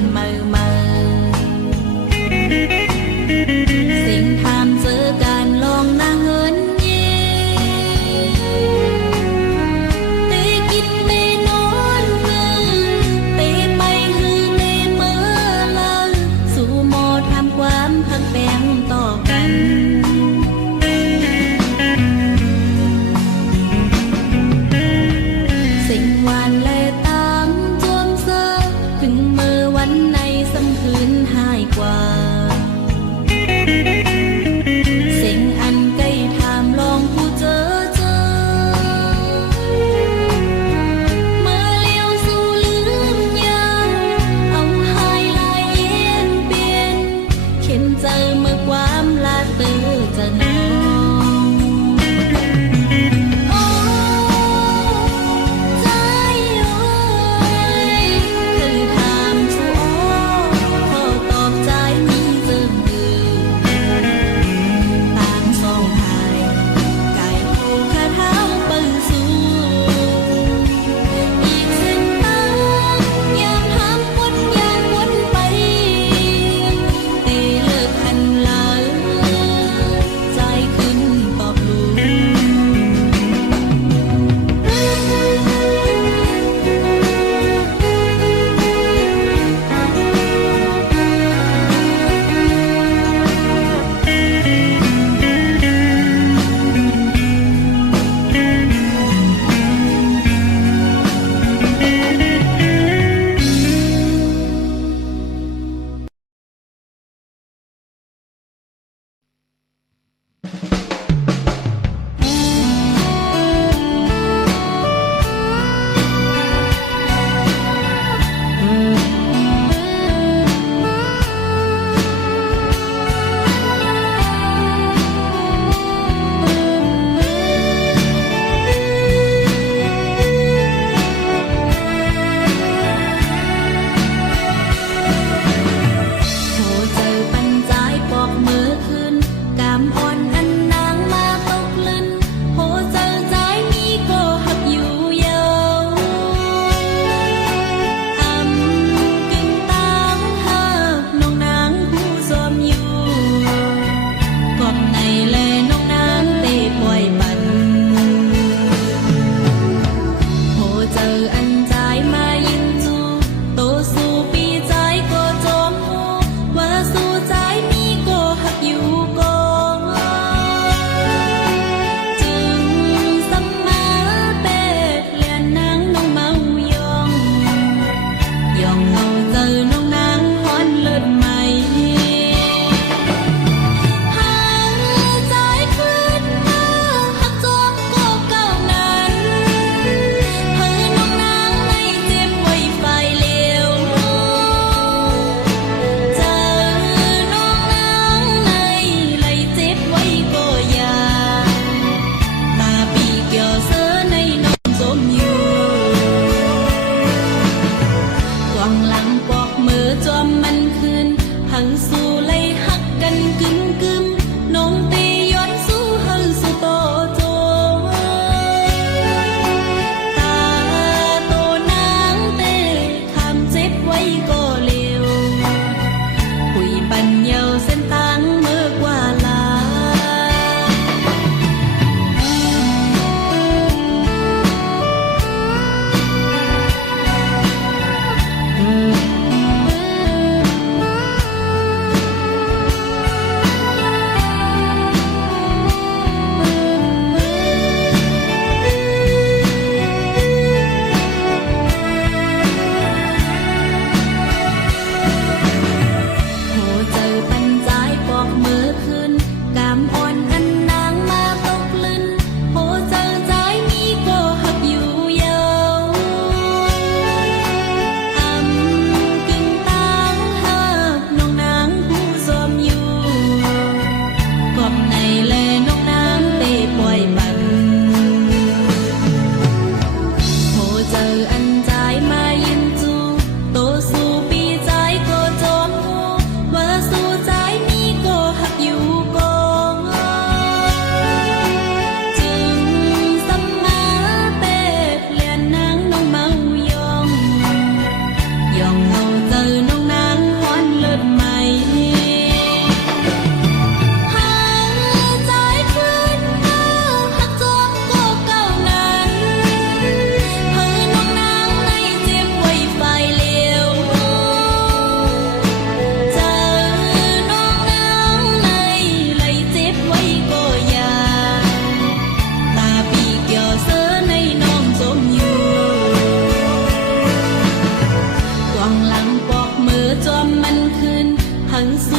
เ ม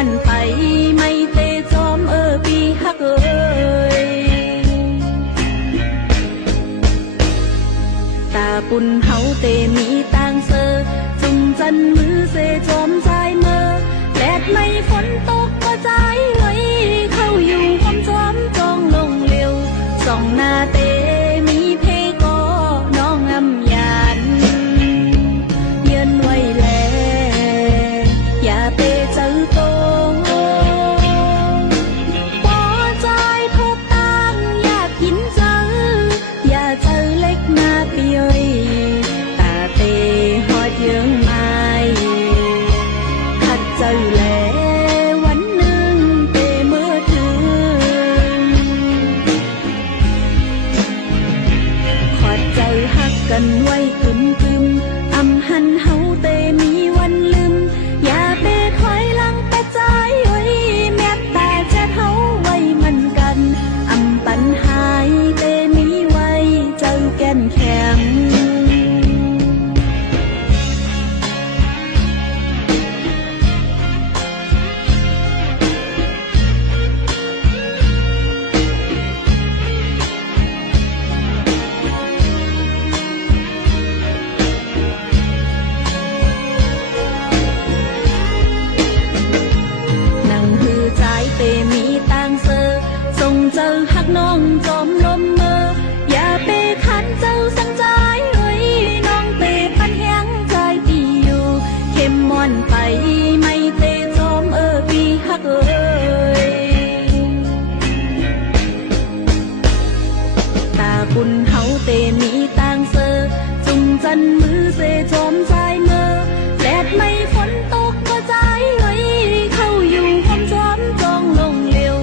อนไปไม่เตจอมปีฮักตาปุ่นเฮาเตมีต่างเซอจุงจันมือเซจอมใจเมื่อแดดไม่ฝนตกก็ใจเฮ้ยเข้าอยู่ความจอมจองลงเร็วส่องหน้าเตมีเพก็น้องอำยานเยือนไว้แลอย่าเตเจอโตปอใจทบตั้งอยากกินเจออย่าเจอเล็กหน้าเปียตาเตหอดเยืองไม้ขัดเจอแลวันหนึ่งเตเมื่อถึงขอดเจอหักกันไว้กึมกึมอำหันเฮาเตมีวันลืมอย่าเตถอยหลังแต่ใจไว้แม้แต่จะเฮาไว้มันกันอำปัญหายเตมีไว้เจอแก่นแข็งน้องจอมลมเมออย่าไปขันเจ้าสังใจเอ้ยน้องเตปันแห้งใจที่อยู่เข้มมอนไปไม่เตจอมปีฮักตาปุ่นเฮาเตมีต่างเซอจุงจันมือเซจอมใจเมอแดดไม่ฝนตกก็ใจเอ้ยเข้าอยู่ความจอมจองลงเร็ว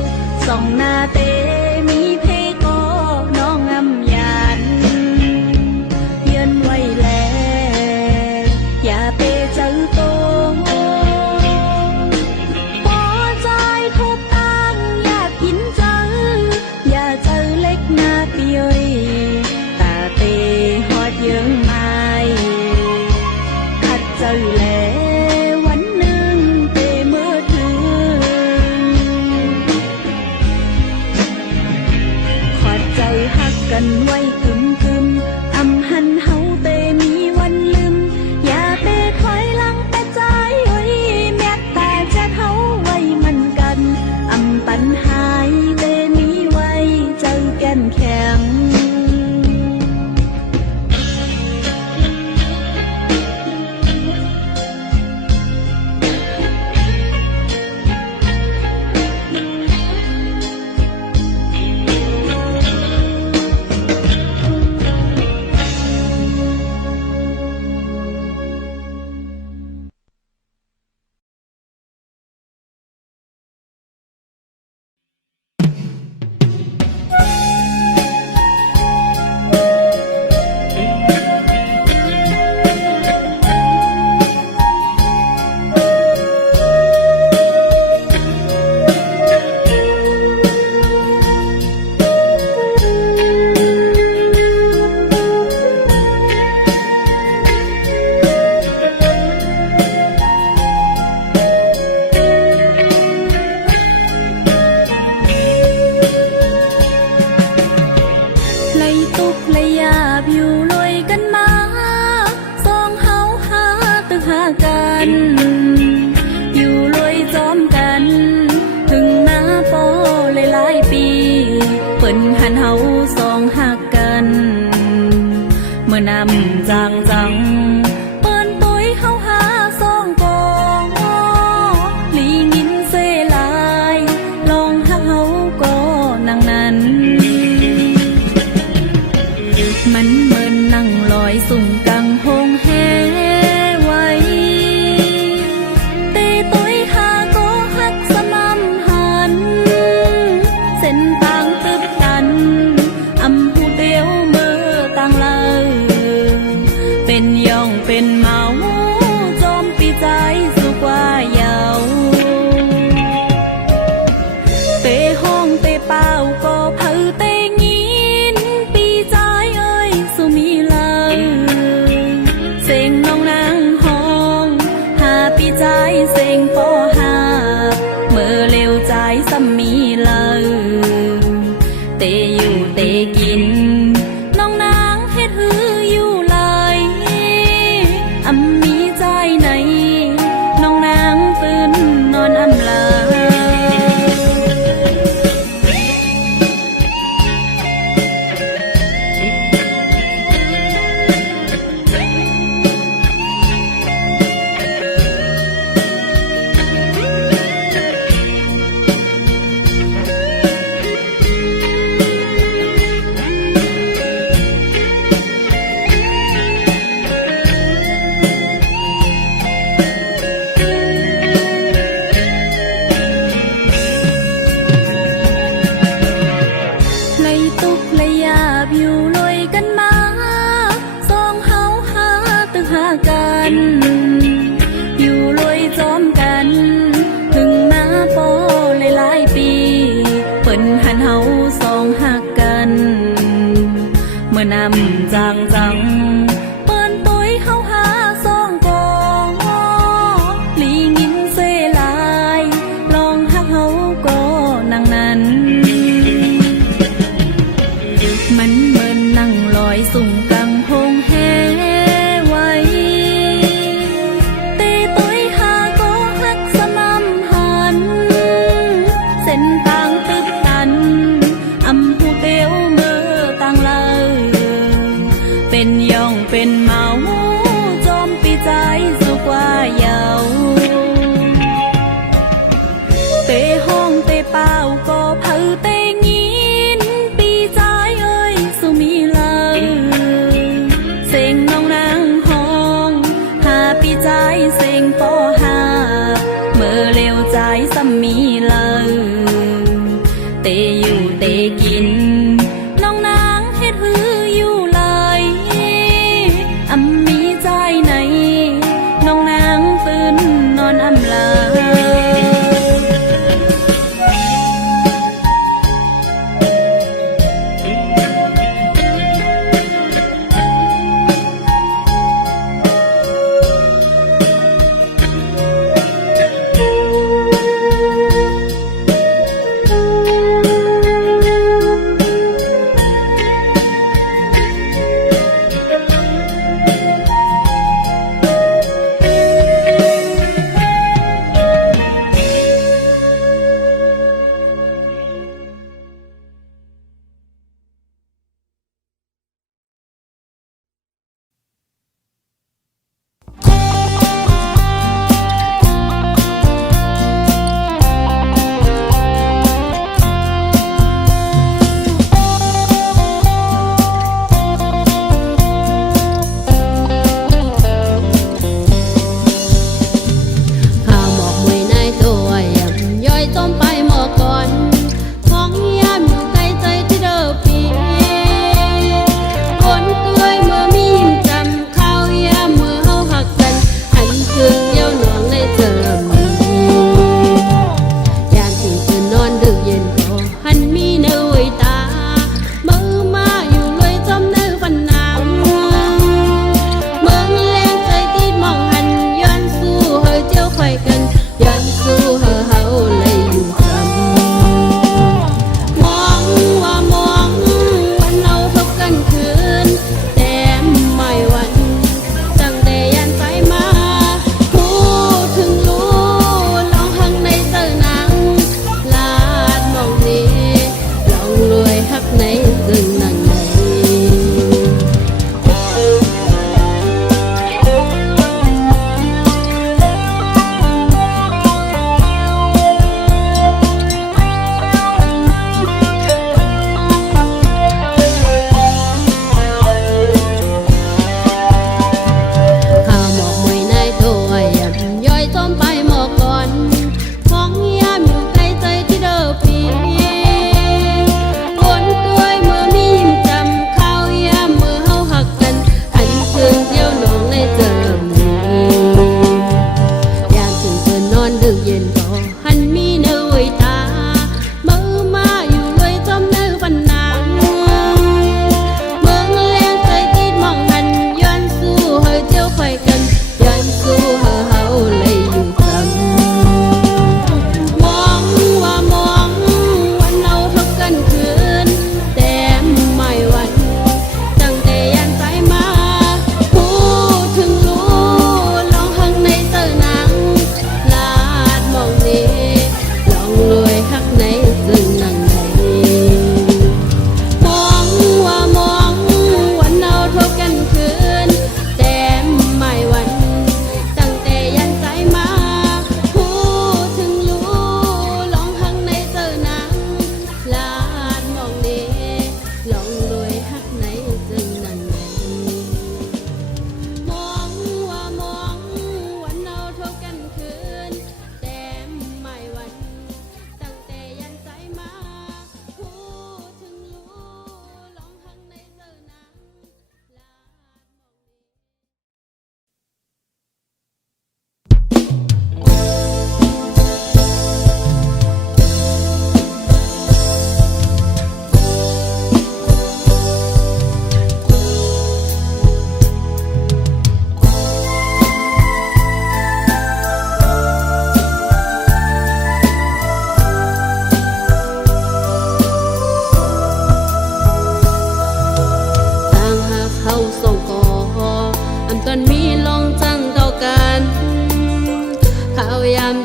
ส่องหน้าเตกันไว้กึมกึมอำหันเฮาเตมีวันลืมอย่าเตถอยหลังแต่ใจเฮ้ยแม้แต่จะเฮาไว้มันกันอำปัญหายเตมีไว้เจอแก่นแข็งอยู่รวยจอมกันถึงมาปอหลายปีเปิ้นหันเฮาสองหักกันเมื่อนำจังเปิ้นตุ้ยเฮาหาสองกองลีงินเซลายลองหักเฮาก็นังนั้นมันเหมือนนั่งลอยสุ่งกังหงแฮเป็นย่องเป็นเมาจอมปีใจสุกว่าเยาเตห้องเตเป่าก็เผาเตงินปีใจเอ้ยสุมีเลยเสียงน้องนางห้องหาปีใจเสียงปอหา จอมกันถึงมาปอหลายๆปีเปิ้นหันเฮาสองหักกันเมื่อนำจังเปิ้นต้อยเฮาหาสองกองหลีงินเซลายลองหักเฮาก็นังนั้นมันเหมือนนั่งลอยสุ่มกังพงแฮไว้เตต้อยหาก็หักสมำหันเส้นทางตึกตันอำผู้เตียวเมื่อต่างเลยเป็นย่องเป็นเมาจอมปีใจสุกว่าเยาวเตห้องเตเป้าก็เผาเตงินปีใจเอ้ยสุมีเลยเสียงน้องนางห้องหาปีใจเสียงปอหาเมื่อเร็วใจสัมมีเลยเตอยู่เตกินน้องนางเฮ็ดหืออยู่เลยอำมีใจไหนน้องนางตื่นนอนอำลา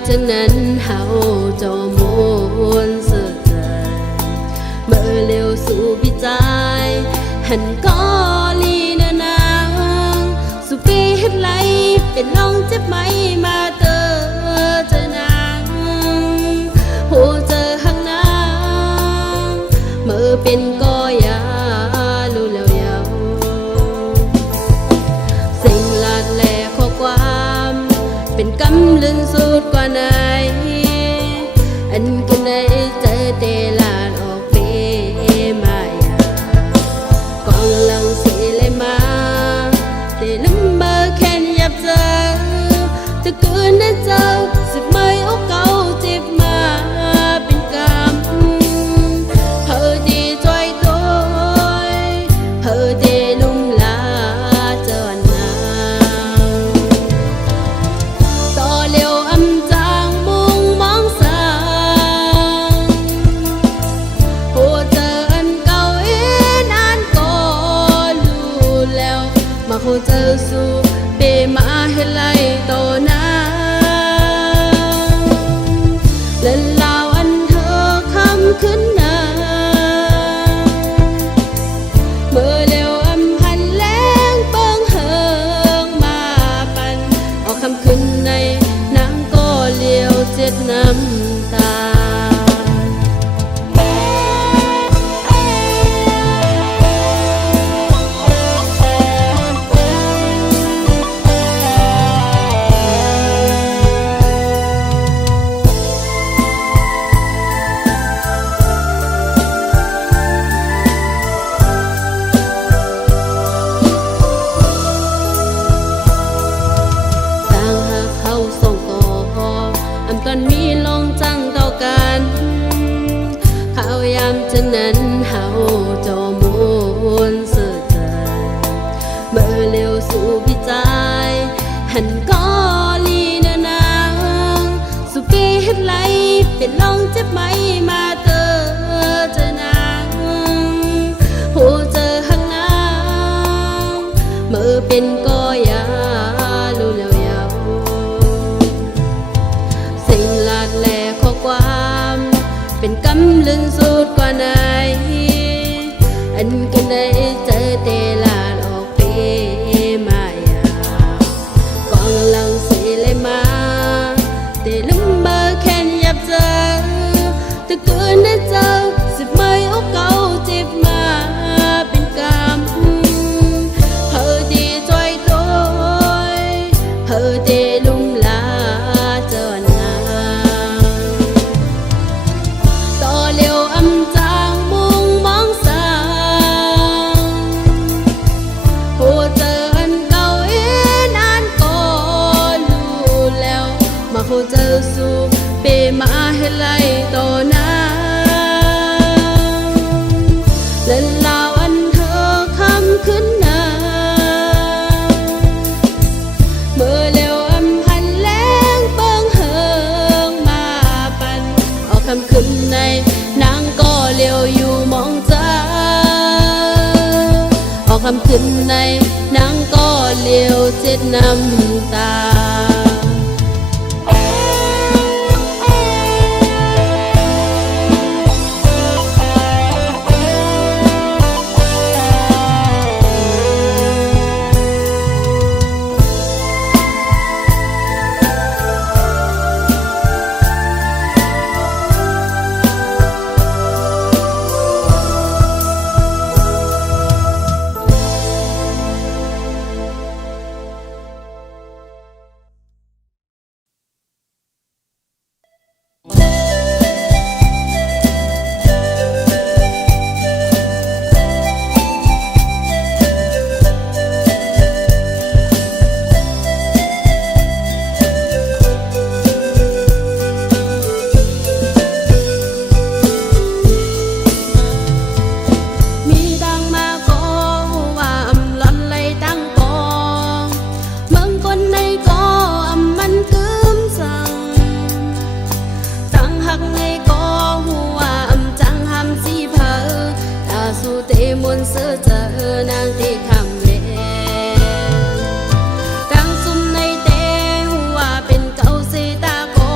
จังนั้นเฮาจอมวนเสือใจเมื่อเร็วสู่พิจายหันก็ลีนานางสุปีเฮ็ดไรเป็นน้องเจ็บไหมมาเตอเจอนางหูเจอข้างหน้าเมื่อเป็นก็ยารู้แล้วยาวสิ่งลาดแหลข้อความเป็นกำลึงสุดกว่าไหนอันกันได้เจอเตลาดออกเปมายากองลังเสียเลยมาเตลืมเบอร์แค่ยับเจอตะกืนได้เจอสิบไม่เอาเก่าเจ็บมาเป็นกรรมเธอดีจอยตัวเธอดีลุ่มลาเจอนางต่อเร็วอำจางมุ่งมองสางหัวเจออันเก่าเอ็นอันก็รู้แล้วมาหัวเจอสู่เปมาให้ไล่ต่อหน้าและลาวอันเธอคำขึ้นหน้าเมื่อเร็วอำพันแรงเปิงเฮิงมาปันออกคำขึ้นในน้ำก็เลี้ยวเจ็ดน้ำตาต่างหากเขาส่งต่ออำตอนมีลงจังต่อกันเขายามจังนั้นเฮาจอมวนเสือใจเมื่อเร็วสู่พิจายหันก็ลีนานางสุปีเฮ็ดไรเป็นน้องเจ็บไหมมาเตอเจอนางหูเจอข้างหน้าเมื่อเป็นก็ยารู้แล้วยาวสิ่งลาดแหลข้อความเป็นกำลึงสุดกว่าไหนอันกันได้เจอเตลาดออกเปมายากองลังเสียเลยมาเตลืมเบอร์แค่ยับเจอตะกืนได้เจอสิบไม่เอาเก่าเจ็บมาเป็นกรรมเธอดีจอยตัวเธอดีลุ่มลาเจอนางต่อเร็วอำจางมุ่งมองสางหัวเจออันเก่าเอ็นอันก็รู้แล้วมาหัวเจอสู่เปมาให้ไล่ต่อหน้าและลาวอันเธอคำขึ้นหน้าเมื่อเร็วอำพันแรงเปิงเฮิงมาปันออกคำขึ้นในนางก็เลี้ยวอยู่มองจ้าออกคำขึ้นในนางก็เลี้ยวเจ็ดน้ำตา มนต์เสือเจอนางที่คำเวกลางซุ่มในเตว่าเป็นเก่าเสตากอ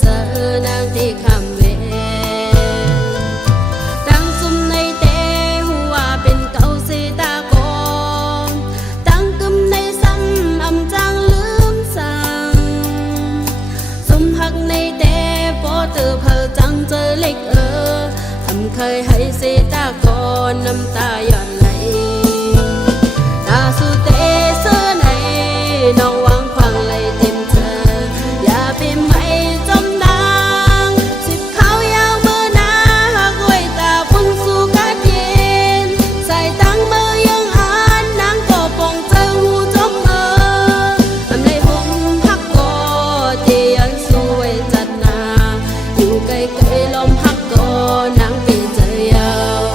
เจอนางที่คำเวตั้งซุ่มในเตหัวเป็นเก่าเสตากอนตั้งกึมในซ้ำอำจังลืมสั่งซุ่มหักในเตพอเจอเพอจังเจอเล็กอำเคยให้เสตากอนน้ำตาหย่อนไหลตาสุเตเสื้อไหนน้องวางควังไหลเต็มเธออย่าไปไม่จมดังสิบเขายาวเมื่อนาหักไว้ตาพุ่งสู่กาเย็นใส่ตั้งเมื่อยังอ่านนางก็ปองเจอหูจมอำเลยผมหักก็เจียนสวยจัดนาอยู่ไกลๆลมหักก็นางปีเจอยาว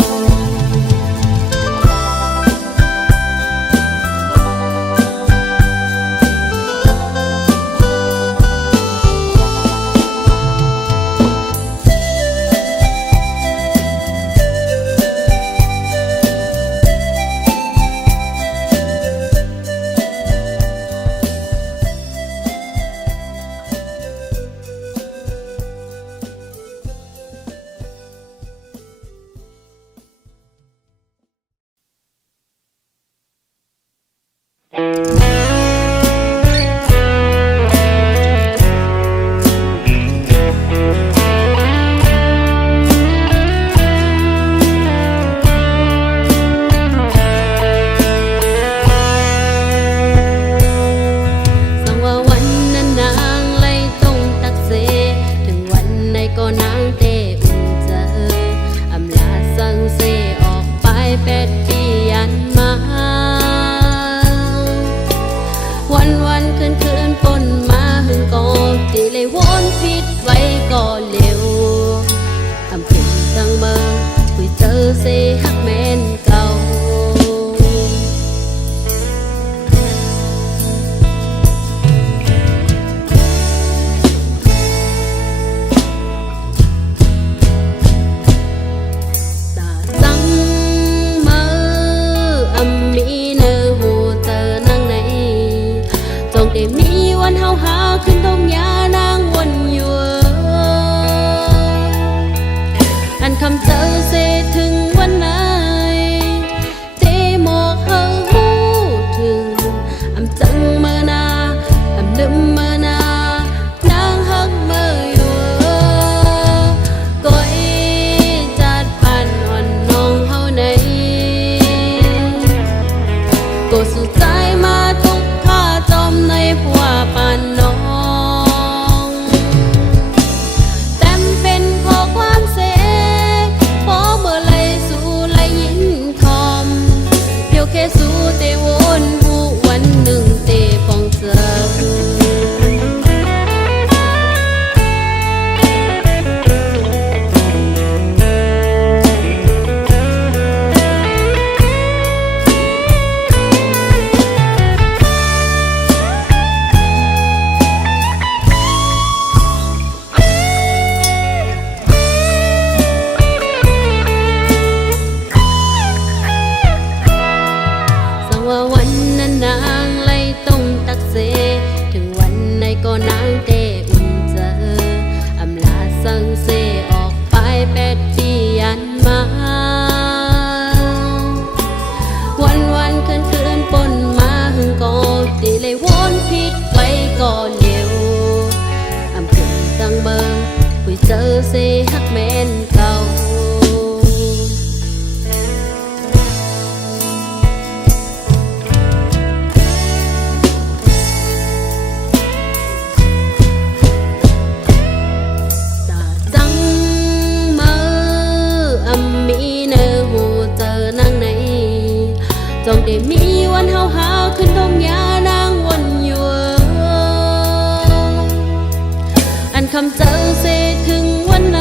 คำเจอเสถึงวันไหน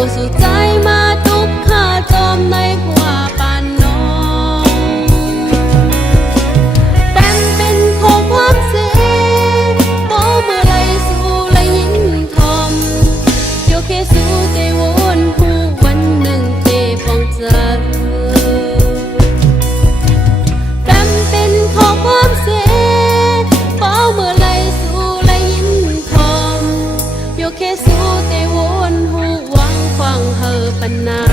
ก็สู่ใจมาทุกข้าจอมในผัวปานน้องแต้มเป็นของความเสียบ่เมื่อไรสู่และยิ่งทอมโยเคสู่เตวนผู้วันหนึ่งเตปองเจอแต้มเป็นของความเสียบ่เมื่อไรสู่และยิ่งทอมโยเคสู่เตวนผู้หวังฟังเฮอปนา